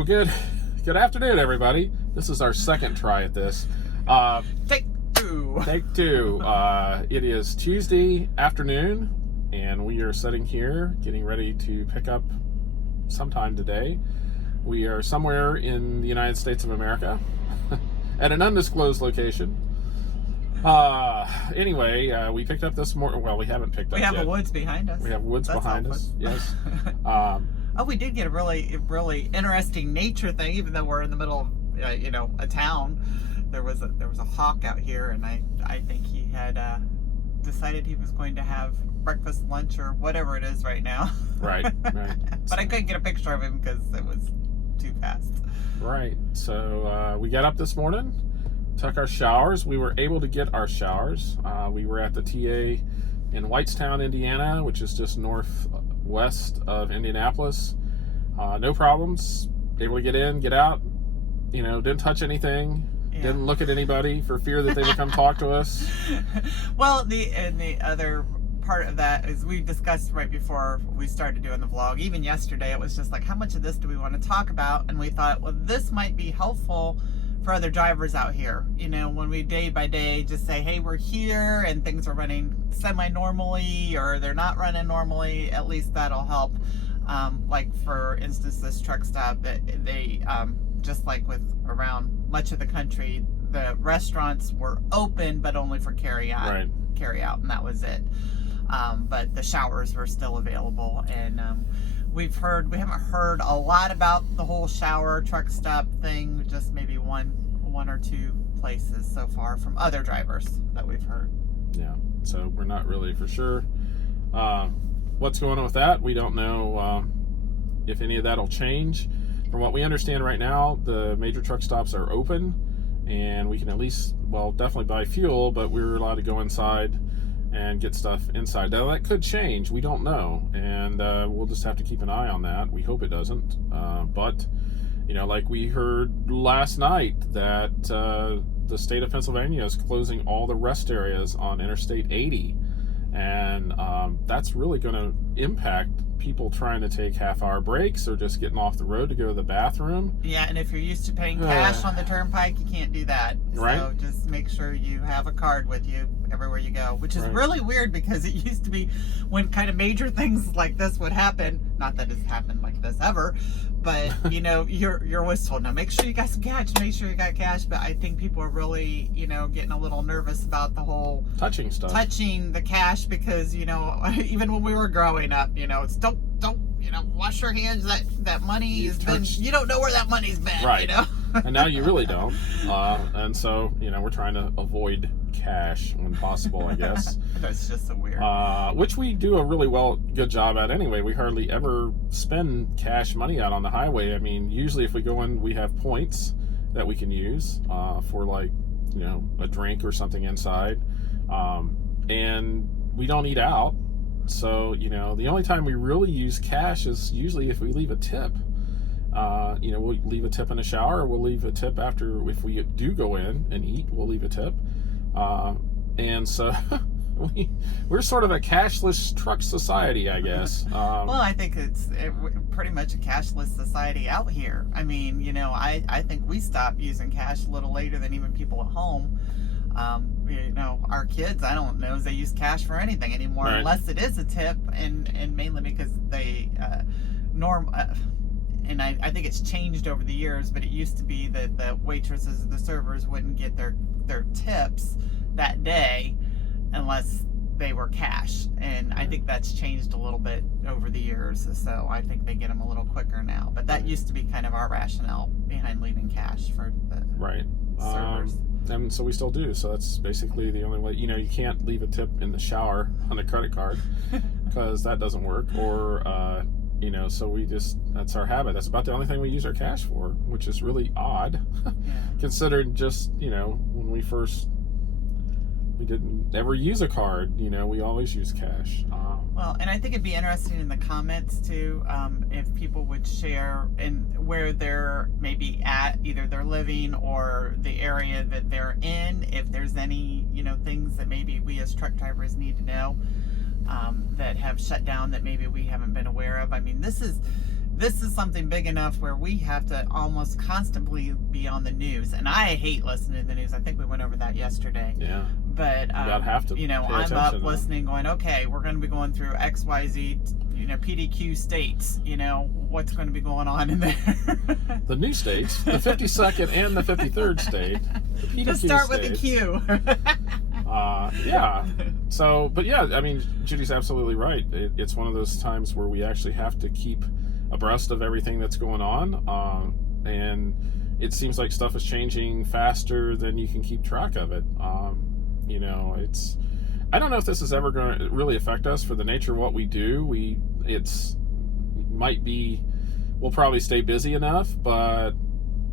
Well, good afternoon, everybody. This is our second try at this. Take two. Take two. It is Tuesday afternoon, and we are sitting here getting ready to pick up sometime today. We are somewhere in the United States of America at an undisclosed location. Anyway, we picked up this morning. Well, we haven't picked up We have yet. a woods behind us. We have woods behind us. Yes. Oh, we did get a really interesting nature thing, even though we're in the middle of, a town. There was a hawk out here, and I think he had decided he was going to have breakfast, lunch, or whatever it is right now. Right. But I couldn't get a picture of him because it was too fast. Right. So we got up this morning, took our showers. We were able to get our showers. We were at the TA in Whitestown, Indiana, which is just northwest of Indianapolis. No problems. Able to get in, get out. Didn't touch anything. Yeah. Didn't look at anybody for fear that they would come talk to us. Well, the other part of that is we discussed right before we started doing the vlog. Even yesterday, it was just like, how much of this do we want to talk about? And we thought, well, this might be helpful for other drivers out here. When we day by day just say, hey, we're here and things are running semi-normally or they're not running normally, at least that'll help. Like for instance, this truck stop, they just like with around much of the country, the restaurants were open, but only for carry out, and that was it. But the showers were still available, and we haven't heard a lot about the whole shower truck stop thing, just maybe one or two places so far from other drivers that we've heard. Yeah, so we're not really for sure what's going on with that. We don't know if any of that'll change. From what we understand right now, the major truck stops are open, and we can at least, definitely buy fuel, but we're allowed to go inside and get stuff inside. Now, that could change. We don't know, and we'll just have to keep an eye on that. We hope it doesn't. But, like we heard last night, that the state of Pennsylvania is closing all the rest areas on Interstate 80, and that's really going to impact people trying to take half-hour breaks or just getting off the road to go to the bathroom. Yeah, and if you're used to paying cash on the turnpike, you can't do that. Right. So just make sure you have a card with you everywhere you go, which is really weird because it used to be when kind of major things like this would happen. Not that it's happened like this ever, but you're always told, now make sure you got some cash, make sure you got cash. But I think people are really, getting a little nervous about the whole touching the cash because, even when we were growing up, it's don't wash your hands. That money has been, you don't know where that money's been, right? And now you really don't. And so, we're trying to avoid cash when possible, I guess. That's just so weird. Which we do a really good job at anyway. We hardly ever spend cash money out on the highway. I mean, usually if we go in, we have points that we can use for a drink or something inside. And we don't eat out. So, the only time we really use cash is usually if we leave a tip. We'll leave a tip in the shower, or we'll leave a tip after, if we do go in and eat, we'll leave a tip. And so we're sort of a cashless truck society, I guess. Well, I think it's pretty much a cashless society out here. I mean, I think we stopped using cash a little later than even people at home. Our kids, I don't know if they use cash for anything anymore, unless it is a tip, and mainly because they and I think it's changed over the years, but it used to be that the waitresses, the servers wouldn't get their tips that day unless they were cash, and I think that's changed a little bit over the years, so I think they get them a little quicker now, but that used to be kind of our rationale behind leaving cash for the servers. And so we still do. So that's basically the only way. You can't leave a tip in the shower on a credit card because that doesn't work. Or, so that's our habit. That's about the only thing we use our cash for, which is really odd, considering just, when we didn't ever use a card. We always use cash. Well, and I think it'd be interesting in the comments too, if people would share where they're maybe at, either they're living or the area that they're in, if there's any, things that maybe we as truck drivers need to know that have shut down that maybe we haven't been aware of. I mean, this is this is something big enough where we have to almost constantly be on the news. And I hate listening to the news. I think we went over that yesterday. Yeah. But, have to I'm attention, up listening, going, okay, we're going to be going through XYZ, PDQ states, what's going to be going on in there. The new states, the 52nd and the 53rd state. The PDQ Just start states. with the Q. Yeah. So, but yeah, I mean, Judy's absolutely right. It's one of those times where we actually have to keep abreast of everything that's going on. And it seems like stuff is changing faster than you can keep track of it. I don't know if this is ever going to really affect us for the nature of what we do. We'll probably stay busy enough, but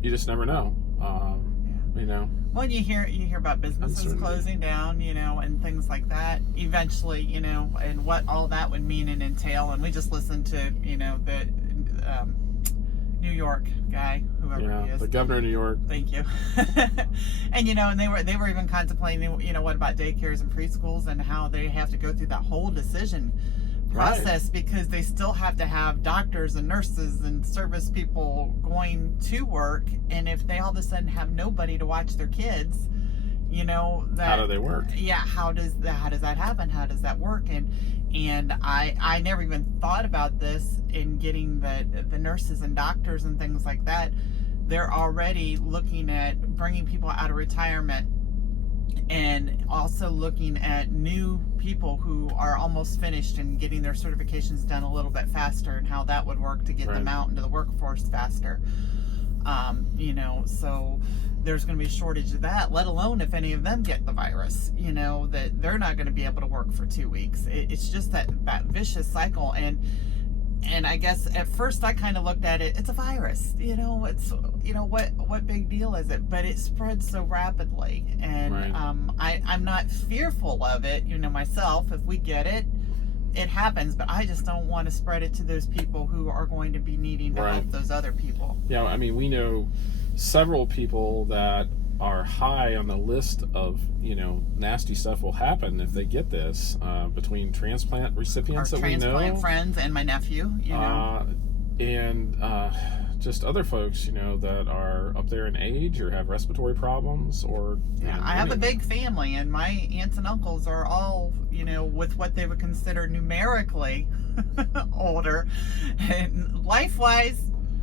you just never know. Well, you hear about businesses closing down, and things like that. Eventually, and what all that would mean and entail. And we just listened to, the New York guy, whoever he is, the governor of New York. Thank you. And and they were even contemplating, what about daycares and preschools and how they have to go through that whole decision process, because they still have to have doctors and nurses and service people going to work, and if they all of a sudden have nobody to watch their kids, how do they work? Yeah, how does that happen? How does that work? And I never even thought about this in getting the nurses and doctors and things like that. They're already looking at bringing people out of retirement, and also looking at new people who are almost finished and getting their certifications done a little bit faster, and how that would work to get them out into the workforce faster. So there's going to be a shortage of that, let alone if any of them get the virus, that they're not going to be able to work for 2 weeks. It's just that vicious cycle. And I guess at first I kind of looked at it, it's a virus, it's, what big deal is it? But it spreads so rapidly. And I'm not fearful of it, myself. If we get it, it happens, but I just don't want to spread it to those people who are going to be needing to help those other people. Yeah, I mean, we know several people that are high on the list of, nasty stuff will happen if they get this, between transplant recipients that we know. Our transplant friends and my nephew, and just other folks, that are up there in age or have respiratory problems or... I have a big family, and my aunts and uncles are all, with what they would consider numerically older. And life-wise,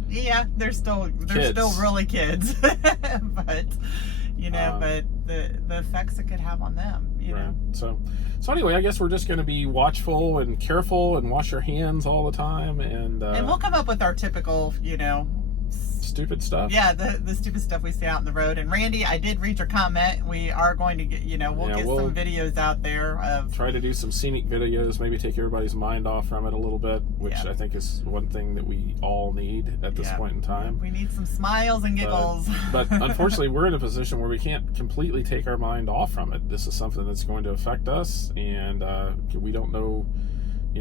they're still really kids. But, but the effects it could have on them, So anyway, I guess we're just going to be watchful and careful and wash our hands all the time, and we'll come up with our typical, stupid stuff. Yeah, the stupid stuff we see out in the road. And Randy, I did read your comment. We are going to get, we'll get some videos out there of... Try to do some scenic videos, maybe take everybody's mind off from it a little bit, which I think is one thing that we all need at this point in time. We need some smiles and giggles. But unfortunately, we're in a position where we can't completely take our mind off from it. This is something that's going to affect us, and we don't know,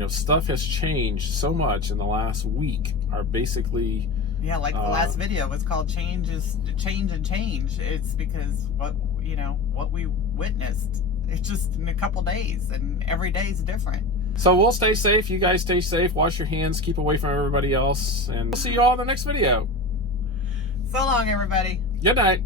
stuff has changed so much in the last week. Yeah, like the last video was called Change and Change. It's because what we witnessed, it's just in a couple days, and every day is different. So we'll stay safe. You guys stay safe. Wash your hands. Keep away from everybody else. And we'll see you all in the next video. So long, everybody. Good night.